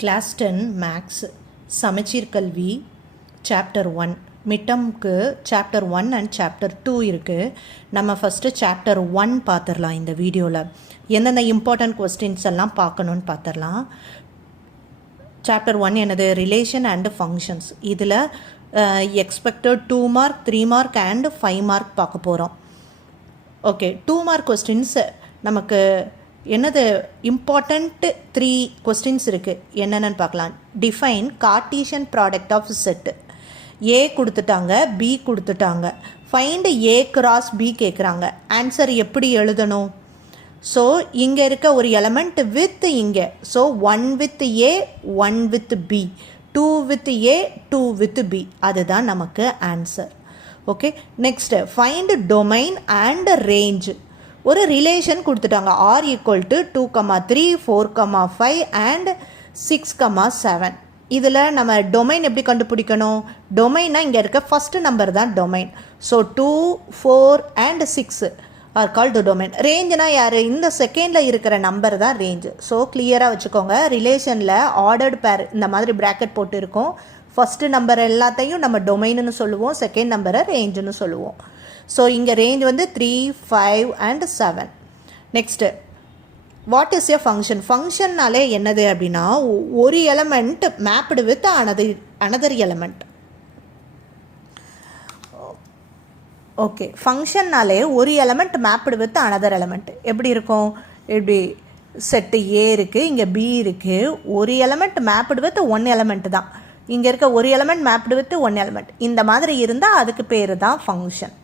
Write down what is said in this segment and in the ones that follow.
Class 10 maths சமச்சீர் கல்வி chapter 1 மிட்டம்க்கு chapter 1 and chapter 2 இருக்குது. நம்ம ஃபஸ்ட்டு சாப்டர் 1 பார்த்துடலாம். இந்த வீடியோவில் எந்தெந்த இம்பார்ட்டன்ட் கொஸ்டின்ஸ் எல்லாம் பார்க்கணுன்னு பார்த்துடலாம். சாப்டர் 1 என்னது? Relation and functions. இதில் expected 2 mark 3 mark and 5 mark பார்க்க போகிறோம். ஓகே, 2 மார்க் கொஸ்டின்ஸ் நமக்கு என்னது இம்பார்ட்டண்ட் 3 கொஸ்டின்ஸ் இருக்குது. என்னென்னு பார்க்கலாம். Define Cartesian product of set. A கொடுத்துட்டாங்க, பி கொடுத்துட்டாங்க. ஃபைண்ட் ஏ கிராஸ் பி கேட்குறாங்க. ஆன்சர் எப்படி எழுதணும்? ஸோ இங்கே இருக்க ஒரு எலமெண்ட் வித் இங்கே. So 1 with A 1 with B, 2 with A 2 with B. அதுதான் நமக்கு answer. Okay, next find domain and range. ஒரு ரிலேஷன் கொடுத்துட்டாங்க. R equal to 2,3 4,5 and 6,7. இதில் நம்ம டொமைன் எப்படி கண்டுபிடிக்கணும்? டொமைன்னா இங்கே இருக்க ஃபஸ்ட்டு நம்பர் தான் domain. So 2 4 and 6 are called domain. ரேஞ்சுனா யார்? இந்த செகண்டில் இருக்கிற நம்பர் தான் ரேஞ்சு. ஸோ கிளியராக வச்சுக்கோங்க. ரிலேஷனில் ஆர்டர்டு பேர் இந்த மாதிரி ப்ராக்கெட் போட்டு இருக்கும். ஃபஸ்ட்டு நம்பர் எல்லாத்தையும் நம்ம டொமைன்னு சொல்லுவோம், செகண்ட் நம்பரை ரேஞ்சுன்னு சொல்லுவோம். ஸோ இங்கே ரேஞ்ச் வந்து 3 5 and 7. Next what is a function? ஃபங்க்ஷன்னாலே என்னது அப்படின்னா ஒரு element mapped with another element. Okay, ஃபங்க்ஷன்னாலே ஒரு element mapped with another element. எப்படி இருக்கும்? இப்படி செட்டு ஏ இருக்குது, இங்கே பி இருக்குது. ஒரு எலமெண்ட் மேப்டு வித் 1 எலமெண்ட் தான். இங்கே இருக்க ஒரு எலமெண்ட் மேப்டு வித் 1 எலமெண்ட். இந்த மாதிரி இருந்தால் அதுக்கு பேர் தான் ஃபங்க்ஷன்.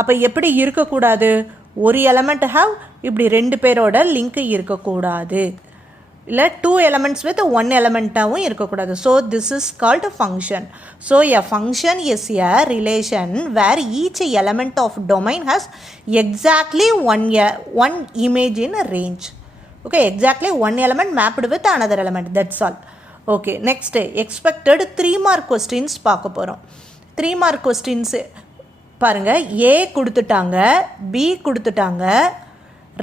அப்போ எப்படி இருக்கக்கூடாது? ஒரு எலமெண்ட் ஹாவ் இப்படி 2 பேரோட லிங்க் இருக்கக்கூடாது. இல்லை 2 எலமெண்ட்ஸ் வித் 1 எலமெண்ட்டாகவும் இருக்கக்கூடாது. So this is called function. So a function is a relation where each element of domain has exactly one image in range. Okay, exactly 1 element mapped with another element. That's all. Okay, next expected 3 mark questions பார்க்க போகிறோம். 3 mark questions பாருங்கள். ஏ கொடுத்துட்டாங்க, B கொடுத்துட்டாங்க.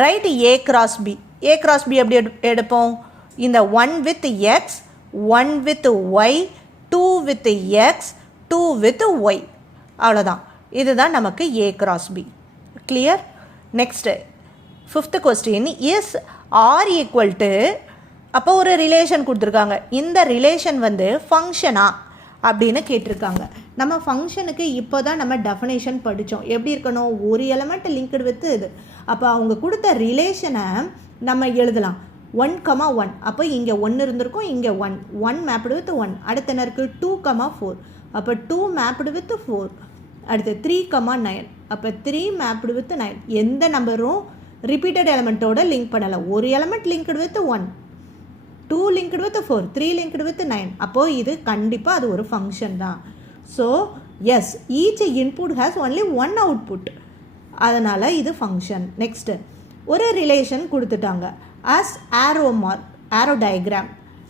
Write A cross B. A cross B எப்படி எடுப்போம்? இந்த 1 with X 1 with Y 2 with X 2 with Y. அவ்வளோதான். இதுதான் நமக்கு A cross B. Clear? Next 5th question is R equal to, அப்போ ஒரு ரிலேஷன் கொடுத்துருக்காங்க. இந்த ரிலேஷன் வந்து ஃபங்க்ஷனா அப்படின்னு கேட்டிருக்காங்க. நம்ம ஃபங்க்ஷனுக்கு இப்போ தான் நம்ம டெஃபினேஷன் படித்தோம். எப்படி இருக்கணும்? ஒரு எலமெண்ட் லிங்க்டு வித் இது. அப்போ அவங்க கொடுத்த ரிலேஷனை நம்ம எழுதலாம் 1,1. அப்போ இங்கே 1 இருந்திருக்கும், இங்கே 1 மேப்டு வித் 1. அடுத்த என்ன இருக்குது? 2,4. அப்போ 2 மேப்டு வித் 4. அடுத்து 3,9. அப்போ 3 மேப்டு வித் 9. எந்த நம்பரும் ரிப்பீட்டட் எலமெண்ட்டோட லிங்க் பண்ணலை. ஒரு element linked with 1, 2 linked with 4, 3 linked with 9. அப்போது இது கண்டிப்பாக அது ஒரு ஃபங்க்ஷன் தான். So yes, each input has only 1 output. அதனால் இது ஃபங்க்ஷன். நெக்ஸ்ட்டு ஒரு ரிலேஷன் கொடுத்துட்டாங்க. As arrow diagram.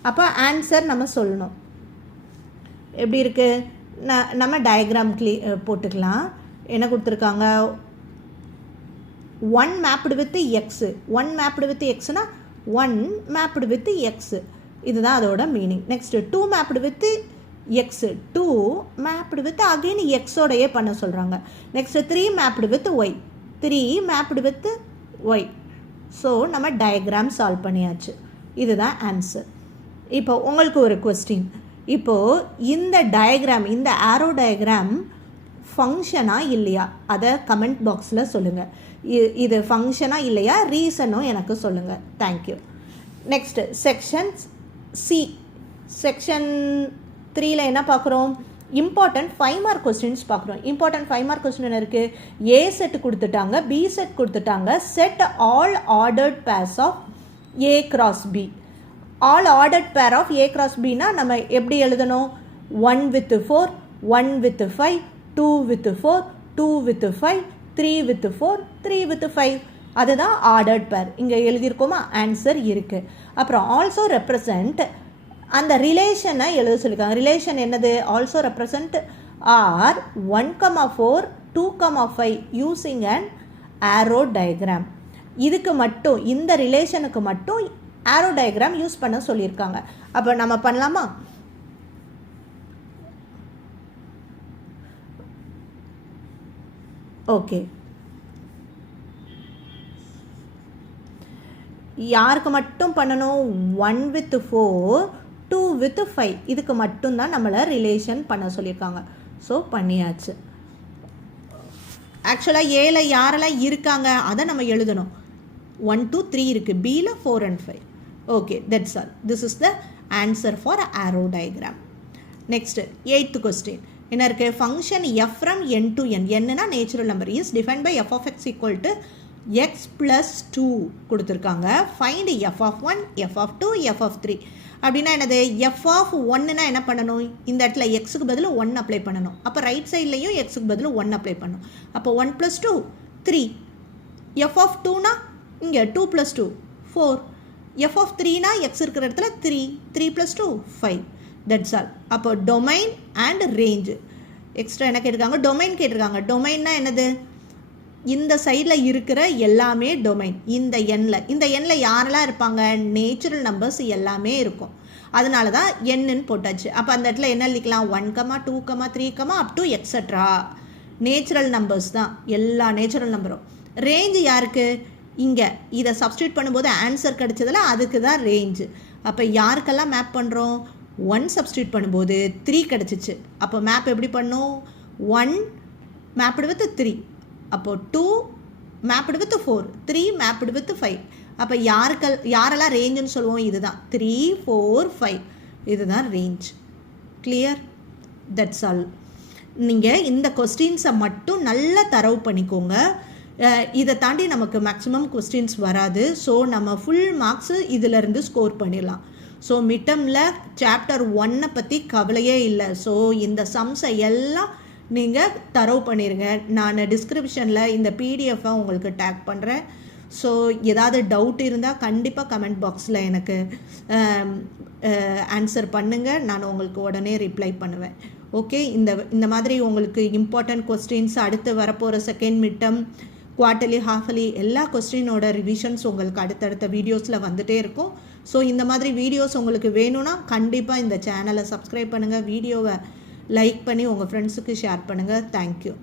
அப்போ ஆன்சர் நம்ம சொல்லணும். எப்படி இருக்குது? நம்ம டயக்ராம் போட்டுக்கலாம். என்ன கொடுத்துருக்காங்க? 1 mapped with x. 1 mapped with எக்ஸ்னா 1 மேப்டு வித் எக்ஸு. இதுதான் அதோட meaning. Next 2 mapped with x. 2 mapped with again எக்ஸோடையே பண்ண சொல்கிறாங்க. Next 3 mapped with y. 3 mapped with y. So நம்ம டயக்ராம் சால்வ் பண்ணியாச்சு. இதுதான் ஆன்சர். இப்போ உங்களுக்கு ஒரு கொஸ்டின். இப்போது இந்த டயக்ராம், இந்த ஆரோ டயக்ராம் ஃபங்க்ஷனா இல்லையா? அதை கமெண்ட் பாக்ஸில் சொல்லுங்கள். இது ஃபங்க்ஷனா இல்லையா? ரீசனும் எனக்கு சொல்லுங்கள். Thank you. Next section C. Section 3ல் என்ன பார்க்குறோம்? இம்பார்ட்டன்ட் 5 மார்க் கொஸ்டின்ஸ் பார்க்குறோம். இம்பார்ட்டன்ட் 5 மார்க் கொஸ்டின் என்ன இருக்குது? ஏ செட் கொடுத்துட்டாங்க, பி செட் கொடுத்துட்டாங்க. Set all ordered pairs of A cross B. All ordered pair of A cross பின்னா நம்ம எப்படி எழுதணும்? 1 with 4, 1 with 5, 2 with 4, 2 with 5, 3 with 4, 3 with 5. அதுதான் ஆர்டர்ட் பேர். இங்கே எழுதியிருக்கோமா? ஆன்சர் இருக்குது. அப்புறம் ஆல்சோ ரெப்ரசன்ட் அந்த ரிலேஷனை எழுத சொல்லியிருக்காங்க. ரிலேஷன் என்னது? Also represent R 1,4 2,5 using an arrow diagram. இதுக்கு மட்டும், இந்த ரிலேஷனுக்கு மட்டும் ஆரோ டயக்ராம் யூஸ் பண்ண சொல்லியிருக்காங்க. அப்போ நம்ம பண்ணலாமா? ஓகே, யாருக்கு மட்டும் பண்ணணும்? 1 with 4, 2 with 5, இதுக்கு மட்டும்தான் நம்மளை ரிலேஷன் பண்ண சொல்லியிருக்காங்க. ஸோ பண்ணியாச்சு. ஆக்சுவலாக ஏல யாரெல்லாம் இருக்காங்க அதை நம்ம எழுதணும். 1 2 3 இருக்குது, பியில் 4 and 5. Okay, that's all. This is the answer for arrow diagram. Next 8th question என்ன இருக்குது? Function f from N to N, என்னன்னா natural number, is define by f of x equal to x plus 2 கொடுத்துருக்காங்க. Find f of 1, f of 2, f of 3. அப்படின்னா என்னது? F of 1னா என்ன பண்ணணும்? இந்த இடத்துல எக்ஸுக்கு பதில் 1 அப்ளை பண்ணணும். அப்போ ரைட் சைட்லையும் எக்ஸுக்கு பதில் 1 அப்ளை பண்ணணும். அப்போ 1 + 2 3. எஃப் ஆஃப் 2னா இங்கே 2 + 2 4. எஃப் ஆஃப் 3னா எக்ஸ் இருக்கிற இடத்துல 3, 3 + 2 5. That's all. அப்போ டொமைன் அண்ட் ரேஞ்சு. எக்ஸ்ட்ரா என்ன கேட்டிருக்காங்க? டொமைன் கேட்டிருக்காங்க. டொமைன்னா என்னது? இந்த சைடில் இருக்கிற எல்லாமே டொமைன். இந்த எண்ணில் யாரெல்லாம் இருப்பாங்க? நேச்சுரல் நம்பர்ஸ் எல்லாமே இருக்கும். அதனால தான் எண்ணுன்னு போட்டாச்சு. அப்போ அந்த இடத்துல என்ன எழுதிக்கலாம்? 1, 2, 3, up to extra. Natural numbers தான், எல்லா நேச்சுரல் நம்பரும். ரேஞ்சு யாருக்கு? இங்கே இதை சப்ஸ்டியூட் பண்ணும்போது ஆன்சர் கிடச்சதில் அதுக்கு தான் ரேஞ்சு. அப்போ யாருக்கெல்லாம் மேப் பண்ணுறோம்? 1 சப்ஸ்டியூட் பண்ணும்போது 3 கிடச்சிச்சு. அப்போ மேப் எப்படி பண்ணும்? 1 மேப்டு வித் 3, அப்போ 2 மேப்டு வித் 4, 3 மேப்டு வித் 5. அப்போ யாரெல்லாம் ரேஞ்சுன்னு சொல்லுவோம்? இதுதான் 3 4 5, இதுதான் ரேஞ்ச். கிளியர்? That's all. நீங்கள் இந்த கொஸ்டின்ஸை மட்டும் நல்லா தரவு பண்ணிக்கோங்க. இதை தாண்டி நமக்கு மேக்ஸிமம் கொஸ்டின்ஸ் வராது. ஸோ நம்ம ஃபுல் மார்க்ஸு இதிலேருந்து ஸ்கோர் பண்ணிடலாம். ஸோ மிட்டமில் சாப்டர் 1 பற்றி கவலையே இல்லை. ஸோ இந்த சம்ஸை எல்லாம் நீங்கள் தரவு பண்ணிடுங்க. நான் டிஸ்கிரிப்ஷனில் இந்த பிடிஎஃப்பை உங்களுக்கு டேக் பண்ணுறேன். ஸோ ஏதாவது டவுட் இருந்தால் கண்டிப்பாக கமெண்ட் பாக்ஸில் எனக்கு ஆன்சர் பண்ணுங்கள். நான் உங்களுக்கு உடனே ரிப்ளை பண்ணுவேன். ஓகே, இந்த மாதிரி உங்களுக்கு இம்பார்ட்டண்ட் கொஸ்டின்ஸ், அடுத்து வரப்போகிற செகண்ட் மிட்டம், குவார்ட்டர்லி, ஹாஃபலி எல்லா கொஸ்டினோட ரிவிஷன்ஸ் உங்களுக்கு அடுத்தடுத்த வீடியோஸில் வந்துகிட்டே இருக்கும். ஸோ இந்த மாதிரி வீடியோஸ் உங்களுக்கு வேணும்னா கண்டிப்பாக இந்த சேனலை சப்ஸ்கிரைப் பண்ணுங்கள், வீடியோவை லைக் பண்ணி உங்கள் ஃப்ரெண்ட்ஸுக்கு ஷேர் பண்ணுங்கள். தேங்க்யூ.